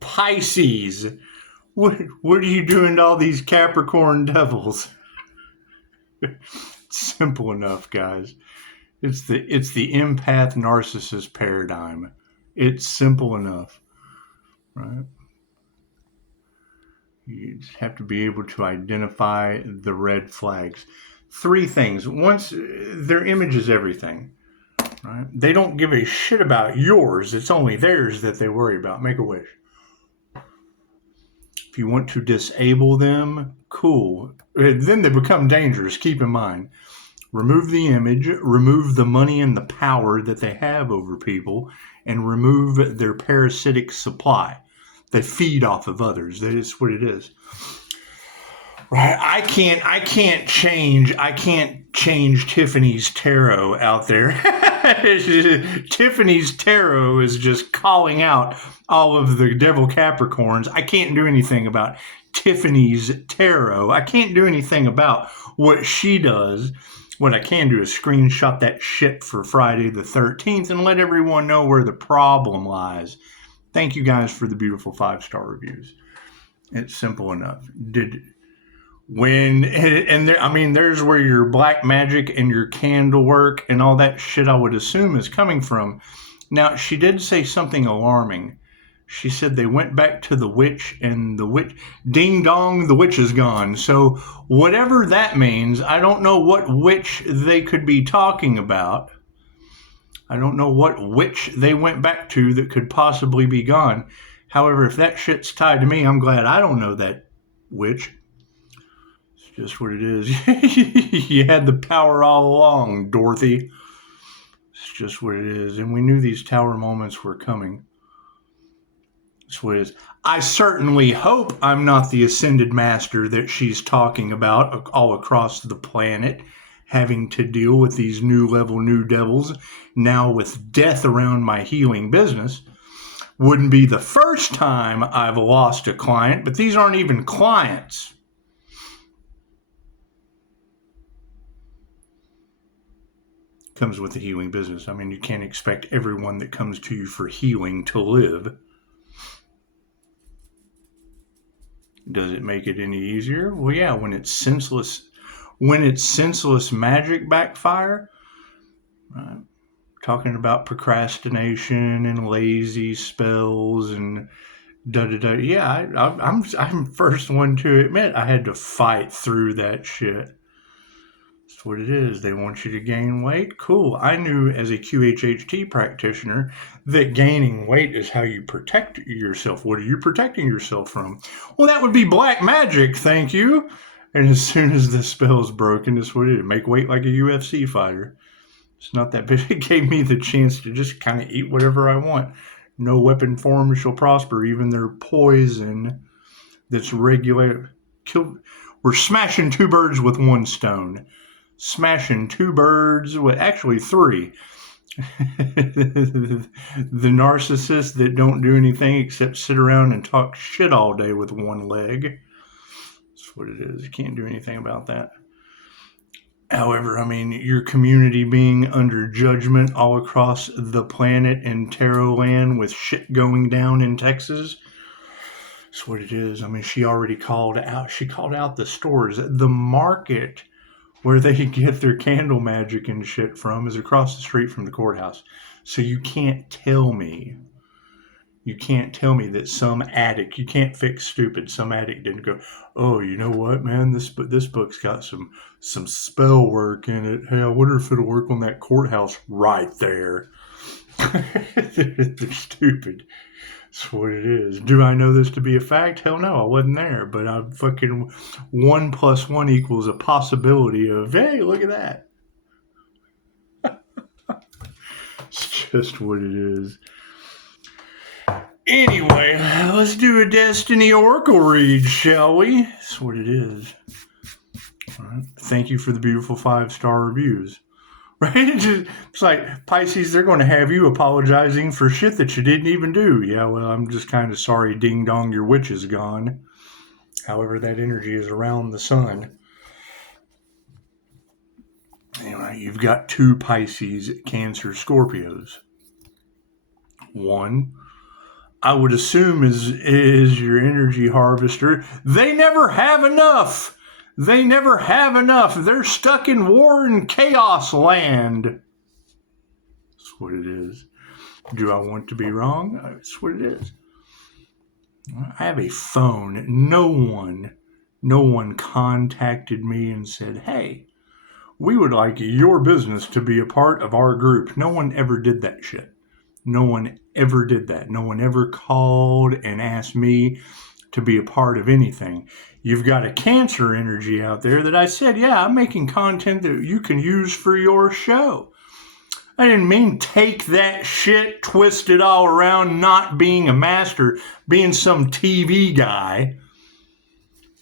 Pisces. What are you doing to all these Capricorn devils? Simple enough, guys. It's the empath narcissist paradigm. It's simple enough, right? You just have to be able to identify the red flags. Three things. Once, their image is everything, right? They don't give a shit about yours. It's only theirs that they worry about. Make a wish. If you want to disable them, cool. Then they become dangerous. Keep in mind. Remove the image, remove the money and the power that they have over people, and remove their parasitic supply. They feed off of others. That is what it is. Right? I can't change Tiffany's tarot out there. Tiffany's tarot is just calling out all of the devil Capricorns. I can't do anything about Tiffany's tarot. I can't do anything about what she does. What I can do is screenshot that shit for Friday the 13th and let everyone know where the problem lies. Thank you guys for the beautiful 5-star reviews. It's simple enough. There's where your black magic and your candle work and all that shit I would assume is coming from. Now, she did say something alarming. She said they went back to the witch, and the witch, ding dong, the witch is gone. So whatever that means, I don't know what witch they could be talking about. I don't know what witch they went back to that could possibly be gone. However, if that shit's tied to me, I'm glad I don't know that witch. It's just what it is. You had the power all along, Dorothy. It's just what it is. And we knew these tower moments were coming. That's what it is. I certainly hope I'm not the ascended master that she's talking about all across the planet, having to deal with these new level new devils, now with death around my healing business. Wouldn't be the first time I've lost a client, but these aren't even clients. Comes with the healing business. I mean, you can't expect everyone that comes to you for healing to live. Does it make it any easier? Well, yeah, when it's senseless magic backfire, right? Talking about procrastination and lazy spells and da-da-da. Yeah, I'm first one to admit I had to fight through that shit. That's what it is. They want you to gain weight. Cool. I knew as a QHHT practitioner that gaining weight is how you protect yourself. What are you protecting yourself from? Well, that would be black magic, thank you. And as soon as the spell's broken, that's what it is. Make weight like a UFC fighter. It's not that big. It gave me the chance to just kind of eat whatever I want. No weapon form shall prosper, even their poison that's regulated. We're smashing 2 birds with 1 stone. Smashing 2 birds with actually 3. The narcissists that don't do anything except sit around and talk shit all day with 1 leg. That's what it is. You can't do anything about that. However, I mean, your community being under judgment all across the planet in tarot land with shit going down in Texas. That's what it is. I mean, she already called out. She called out the stores. The market where they get their candle magic and shit from is across the street from the courthouse. So you can't tell me that some addict, you can't fix stupid, some addict didn't go, oh, you know what, man, this book's got some spell work in it. Hey, I wonder if it'll work on that courthouse right there. They're stupid. That's what it is. Do I know this to be a fact? Hell no, I wasn't there. But I fucking 1 + 1 equals a possibility of, hey, look at that. It's just what it is. Anyway, let's do a Destiny Oracle read, shall we? That's what it is. All right. Thank you for the beautiful 5-star reviews. Right? It's like, Pisces, they're going to have you apologizing for shit that you didn't even do. Yeah, well, I'm just kind of sorry, ding dong, your witch is gone. However, that energy is around the sun. Anyway, you've got 2 Pisces, Cancer, Scorpios. 1, I would assume is your energy harvester. They never have enough. They never have enough. They're stuck in war and chaos land. That's what it is. Do I want to be wrong? That's what it is. I have a phone. No one contacted me and said, hey, we would like your business to be a part of our group. No one ever did that shit. No one ever did that. No one ever called and asked me to be a part of anything. You've got a Cancer energy out there that I said, yeah, I'm making content that you can use for your show. I didn't mean take that shit, twist it all around, not being a master, being some TV guy.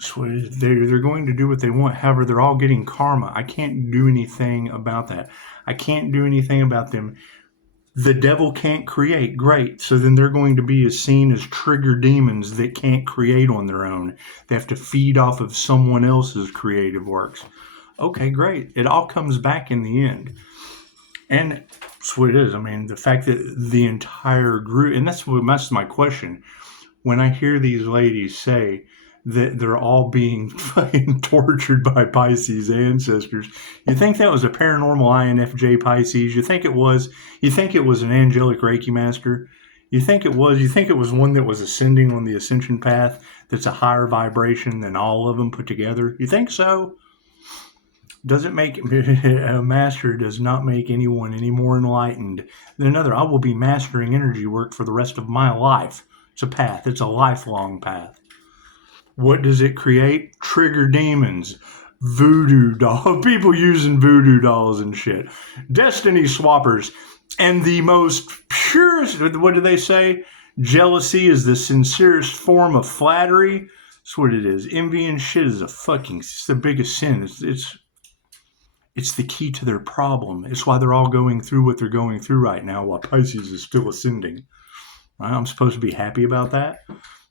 So they're going to do what they want. However, they're all getting karma. I can't do anything about that. I can't do anything about them. The devil can't create. Great. So then they're going to be seen as trigger demons that can't create on their own. They have to feed off of someone else's creative works. Okay, great. It all comes back in the end. And that's what it is. I mean, the fact that the entire group, and that's my question. When I hear these ladies say that they're all being fucking tortured by Pisces ancestors, you think that was a paranormal INFJ Pisces? You think it was an angelic Reiki master? You think it was one that was ascending on the ascension path that's a higher vibration than all of them put together? You think so? Doesn't make a master does not make anyone any more enlightened than another. I will be mastering energy work for the rest of my life. It's a path. It's a lifelong path. What does it create? Trigger demons, voodoo dolls, people using voodoo dolls and shit, destiny swappers, and the most purest. What do they say? Jealousy is the sincerest form of flattery. That's what it is. Envy and shit is it's the biggest sin. It's the key to their problem. It's why they're all going through what they're going through right now while Pisces is still ascending. I'm supposed to be happy about that?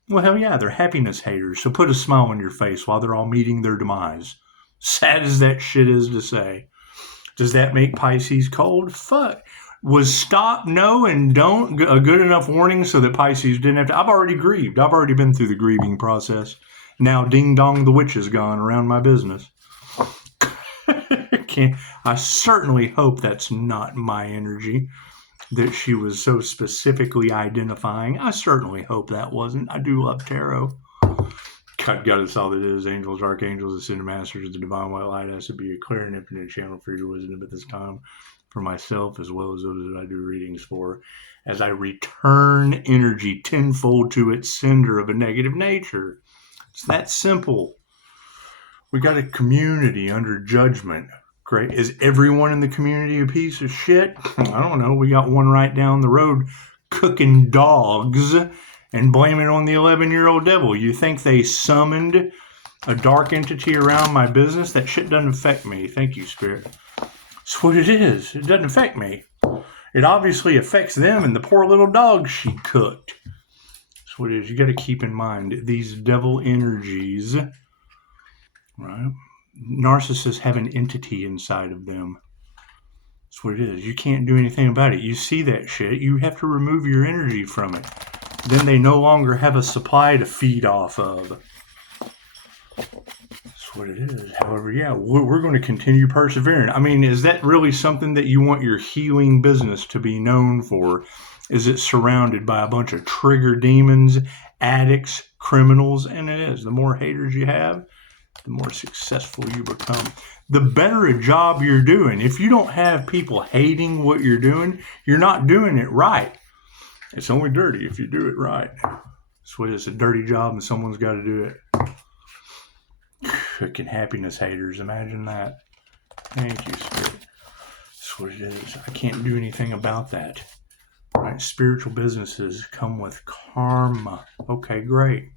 Well, hell yeah, they're happiness haters. So put a smile on your face while they're all meeting their demise. Sad as that shit is to say. Does that make Pisces cold? Fuck. Was stop, no, and don't a good enough warning so that Pisces didn't have to? I've already grieved. I've already been through the grieving process. Now ding dong, the witch is gone around my business. I certainly hope that's not my energy that she was so specifically identifying. I certainly hope that wasn't. I do love tarot. God us all that is. Angels, archangels, ascended masters of the divine white light has to be a clear and infinite channel for your wisdom at this time for myself as well as those that I do readings for, as I return energy tenfold to its sender of a negative nature. It's that simple. We got a community under judgment. Great. Is everyone in the community a piece of shit? I don't know. We got one right down the road cooking dogs and blaming it on the 11-year-old devil. You think they summoned a dark entity around my business? That shit doesn't affect me. Thank you, Spirit. That's what it is. It doesn't affect me. It obviously affects them and the poor little dog she cooked. That's what it is. You got to keep in mind these devil energies, right? Narcissists have an entity inside of them. That's what it is. You can't do anything about it. You see that shit, you have to remove your energy from it. Then they no longer have a supply to feed off of. That's what it is. However, yeah, we're going to continue persevering. I mean, is that really something that you want your healing business to be known for? Is it surrounded by a bunch of trigger demons, addicts, criminals? And it is. The more haters you have, the more successful you become. The better a job you're doing. If you don't have people hating what you're doing, you're not doing it right. It's only dirty if you do it right. That's what it's a dirty job and someone's got to do it. Freaking happiness haters. Imagine that. Thank you, Spirit. That's what it is. I can't do anything about that. Right? Spiritual businesses come with karma. Okay, great.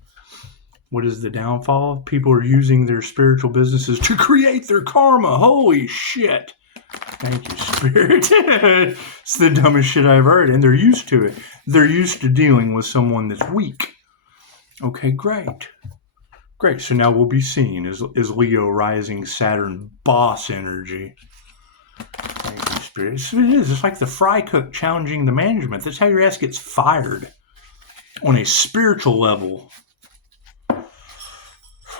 What is the downfall? People are using their spiritual businesses to create their karma. Holy shit. Thank you, Spirit. It's the dumbest shit I've heard, and they're used to it. They're used to dealing with someone that's weak. Okay, great. Great. So now we'll be seen as Leo rising Saturn boss energy. Thank you, Spirit. It is. It's like the fry cook challenging the management. That's how your ass gets fired. on a spiritual level.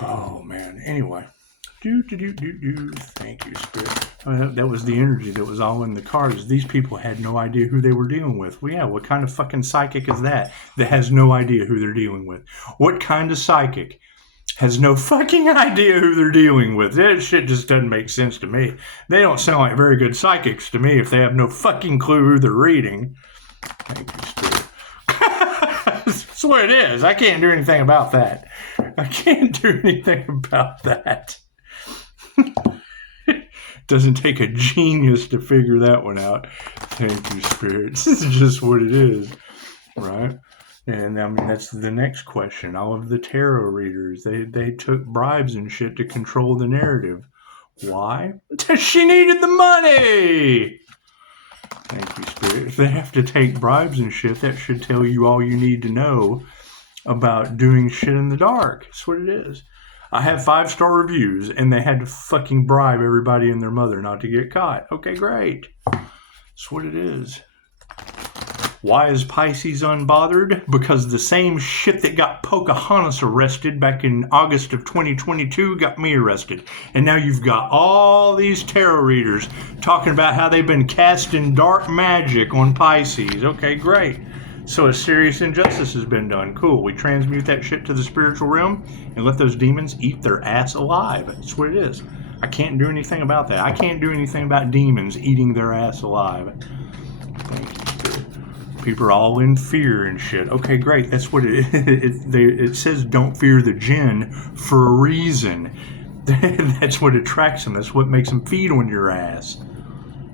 Oh, man. Anyway. Thank you, Spirit. That was the energy that was all in the cards. These people had no idea who they were dealing with. Well, yeah, what kind of fucking psychic is that has no idea who they're dealing with? What kind of psychic has no fucking idea who they're dealing with? That shit just doesn't make sense to me. They don't sound like very good psychics to me if they have no fucking clue who they're reading. Thank you, Spirit. That's what it is. I can't do anything about that. I can't do anything about that. Doesn't take a genius to figure that one out. Thank you, Spirit. This is just what it is, right? And I mean, that's the next question. All of the tarot readers, they took bribes and shit to control the narrative. Why? Because she needed the money! Thank you, Spirit. If they have to take bribes and shit, that should tell you all you need to know about doing shit in the dark. That's what it is. I have 5-star reviews, and they had to fucking bribe everybody and their mother not to get caught. Okay, great. That's what it is. Why is Pisces unbothered? Because the same shit that got Pocahontas arrested back in August of 2022 got me arrested. And now you've got all these tarot readers talking about how they've been casting dark magic on Pisces. Okay, great. So a serious injustice has been done. Cool. We transmute that shit to the spiritual realm and let those demons eat their ass alive. That's what it is. I can't do anything about that. I can't do anything about demons eating their ass alive. Thank you, Spirit. People are all in fear and shit. Okay, great. That's what it is. It says don't fear the jinn for a reason. That's what attracts them. That's what makes them feed on your ass.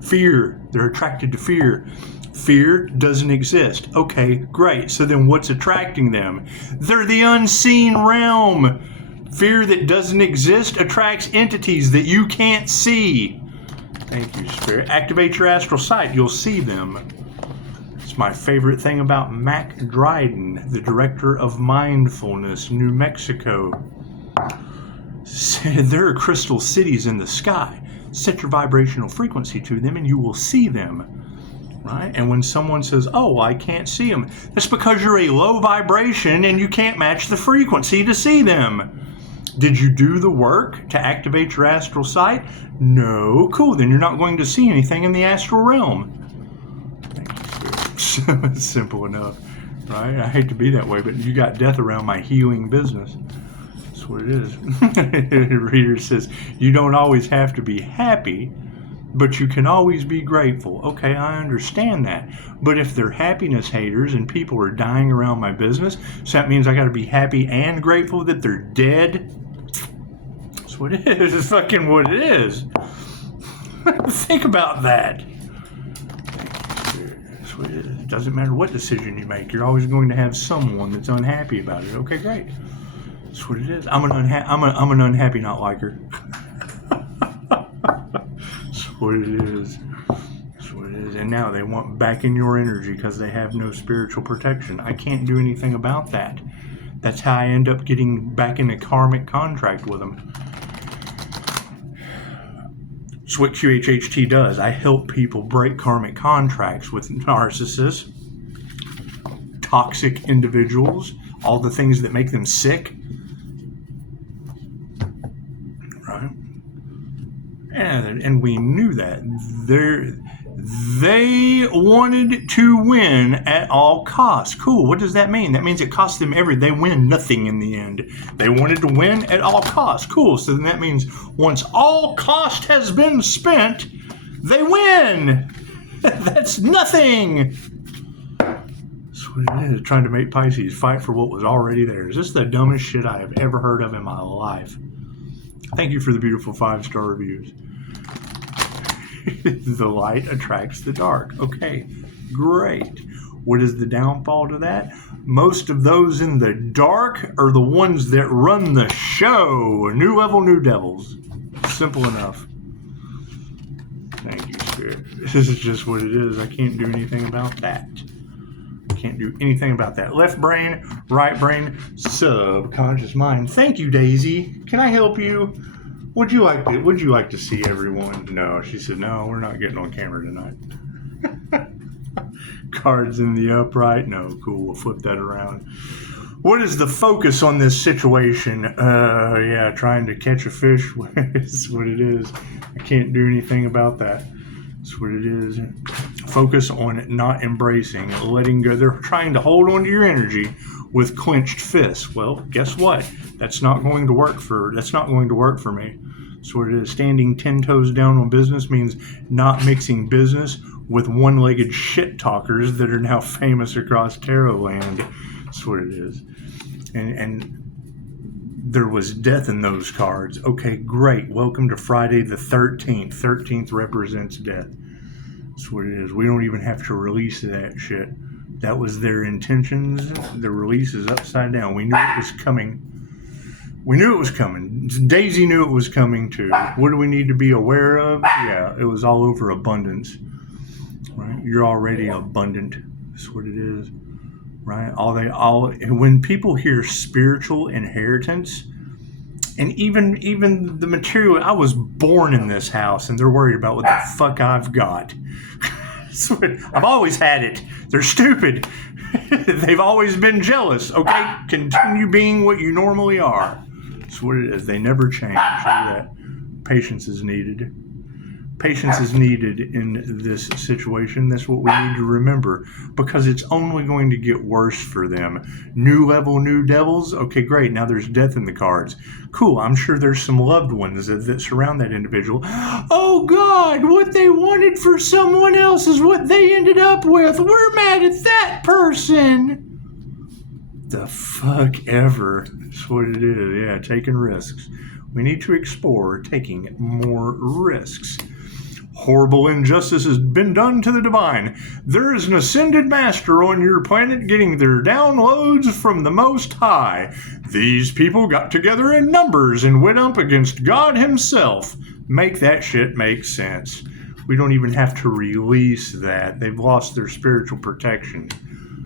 Fear. They're attracted to fear. Fear doesn't exist. Okay, great. So then what's attracting them? They're the unseen realm. Fear that doesn't exist attracts entities that you can't see. Thank you, Spirit. Activate your astral sight. You'll see them. It's my favorite thing about Mac Dryden, the director of Mindfulness, New Mexico. There are crystal cities in the sky. Set your vibrational frequency to them and you will see them. Right? And when someone says, oh, I can't see them, that's because you're a low vibration and you can't match the frequency to see them. Did you do the work to activate your astral sight? No. Cool. Then you're not going to see anything in the astral realm. Thank you. Simple enough. Right? I hate to be that way, but you got death around my healing business. That's what it is. The reader says, you don't always have to be happy, but you can always be grateful. Okay, I understand that. But if they're happiness haters and people are dying around my business, so that means I got to be happy and grateful that they're dead? That's what it is. It's fucking what it is. Think about that. That's what it is. It doesn't matter what decision you make. You're always going to have someone that's unhappy about it. Okay, great. That's what it is. I'm an unhappy not liker. What it is. That's what it is. And now they want back in your energy because they have no spiritual protection. I can't do anything about that. That's how I end up getting back in a karmic contract with them. That's what QHHT does. I help people break karmic contracts with narcissists, toxic individuals, all the things that make them sick. Right? And we knew that. They wanted to win at all costs. Cool. What does that mean? That means it costs them they win nothing in the end. They wanted to win at all costs. Cool. So then that means once all cost has been spent, they win. That's nothing. That's what it is. Trying to make Pisces fight for what was already theirs. This is the dumbest shit I have ever heard of in my life. Thank you for the beautiful 5-star reviews. The light attracts the dark. Okay, great. What is the downfall to that? Most of those in the dark are the ones that run the show. New level, new devils. Simple enough. Thank you, Spirit. This is just what it is. I can't do anything about that. Can't do anything about that. Left brain, right brain, subconscious mind. Thank you, Daisy. Can I help you? Would you like to see everyone? No, she said, no, we're not getting on camera tonight. Cards in the upright. No, cool. We'll flip that around. What is the focus on this situation? Yeah, trying to catch a fish is what it is. I can't do anything about that. That's what it is. Focus on not embracing, letting go. They're trying to hold on to your energy with clenched fists. Well, guess what? That's not going to work for me. That's what it is. Standing 10 toes down on business means not mixing business with one-legged shit talkers that are now famous across tarot land. That's what it is. And there was death in those cards. Okay, great. Welcome to Friday the 13th. 13th represents death. That's what it is. We don't even have to release that shit. That was their intentions. The release is upside down. We knew it was coming. Daisy knew it was coming too. What do we need to be aware of? Yeah, it was all over abundance. Right? You're already abundant. That's what it is. Right? When people hear spiritual inheritance, and even the material, I was born in this house, and they're worried about what the fuck I've got. I've always had it. They're stupid. They've always been jealous. Okay, continue being what you normally are. That's what it is. They never change. Look at that. Patience is needed. Patience is needed in this situation. That's what we need to remember, because it's only going to get worse for them. New level, new devils. Okay, great. Now there's death in the cards. Cool. I'm sure there's some loved ones that surround that individual. Oh God, what they wanted for someone else is what they ended up with. We're mad at that person. The fuck ever. That's what it is. Yeah, taking risks. We need to explore taking more risks. Horrible injustice has been done to the divine. There is an ascended master on your planet getting their downloads from the Most High. These people got together in numbers and went up against God himself. Make that shit make sense. We don't even have to release that. They've lost their spiritual protection.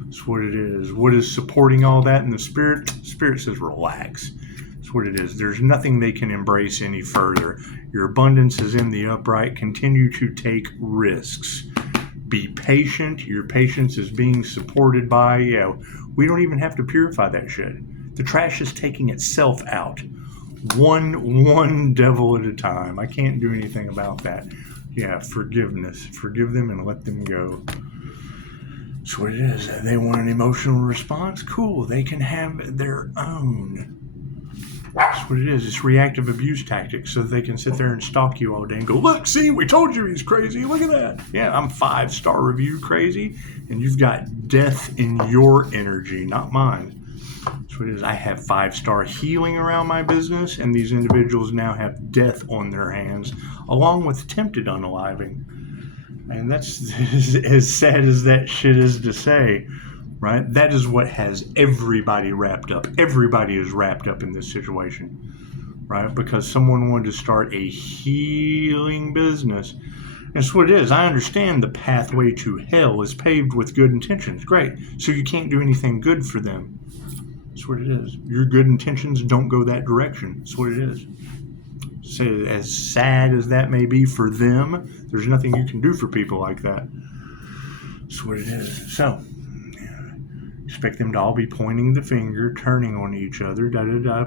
That's what it is. What is supporting all that in the spirit? Spirit says relax. That's what it is. There's nothing they can embrace any further. Your abundance is in the upright. Continue to take risks. Be patient. Your patience is being supported by, we don't even have to purify that shit. The trash is taking itself out. One devil at a time. I can't do anything about that. Yeah, forgiveness. Forgive them and let them go. That's what it is. They want an emotional response? Cool. They can have their own. That's what it is. It's reactive abuse tactics, so they can sit there and stalk you all day and go, look, see, we told you he's crazy. Look at that. Yeah, I'm 5-star review crazy, and you've got death in your energy, not mine. That's what it is. I have 5-star healing around my business, and these individuals now have death on their hands, along with attempted unaliving. And that's as sad as that shit is to say. Right? That is what has everybody wrapped up. Everybody is wrapped up in this situation. Right? Because someone wanted to start a healing business. That's what it is. I understand the pathway to hell is paved with good intentions. Great. So you can't do anything good for them. That's what it is. Your good intentions don't go that direction. That's what it is. So as sad as that may be for them, there's nothing you can do for people like that. That's what it is. So expect them to all be pointing the finger, turning on each other,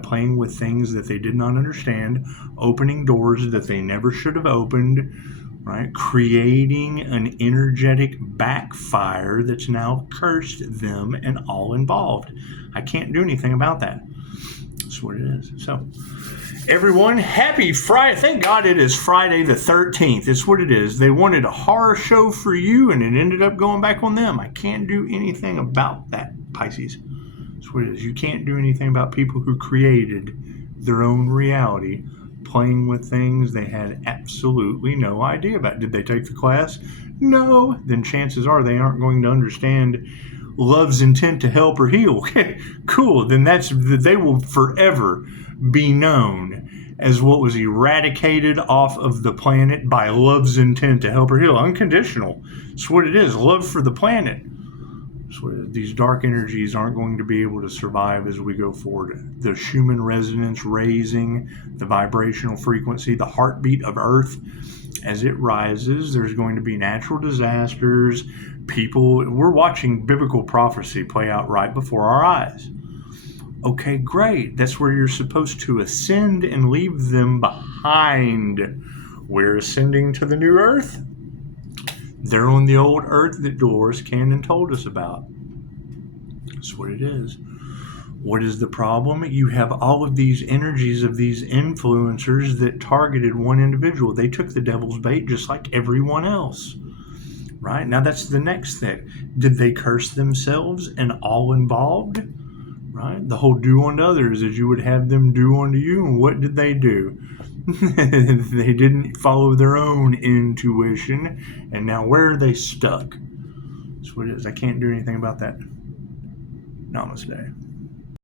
playing with things that they did not understand, opening doors that they never should have opened, right? Creating an energetic backfire that's now cursed them and all involved. I can't do anything about that. That's what it is. So, everyone, happy Friday. Thank God it is Friday the 13th. It's what it is. They wanted a horror show for you, and it ended up going back on them. I can't do anything about that, Pisces. That's what it is. You can't do anything about people who created their own reality, playing with things they had absolutely no idea about. Did they take the class? No. Then chances are they aren't going to understand love's intent to help or heal. Cool. Then they will forever be known as what was eradicated off of the planet by love's intent to help or heal. Unconditional. That's what it is. Love for the planet. So these dark energies aren't going to be able to survive as we go forward. The Schumann resonance raising, the vibrational frequency, the heartbeat of Earth As it rises, there's going to be natural disasters. We're watching biblical prophecy play out right before our eyes. Okay, great. That's where you're supposed to ascend and leave them behind. We're ascending to the new earth. They're on the old earth that Dolores Cannon told us about. That's what it is. What is the problem? You have all of these energies of these influencers that targeted one individual. They took the devil's bait just like everyone else. Right? Now that's the next thing. Did they curse themselves and all involved? Right? The whole do unto others as you would have them do unto you. And what did they do? They didn't follow their own intuition. And now where are they stuck? That's what it is. I can't do anything about that. Namaste.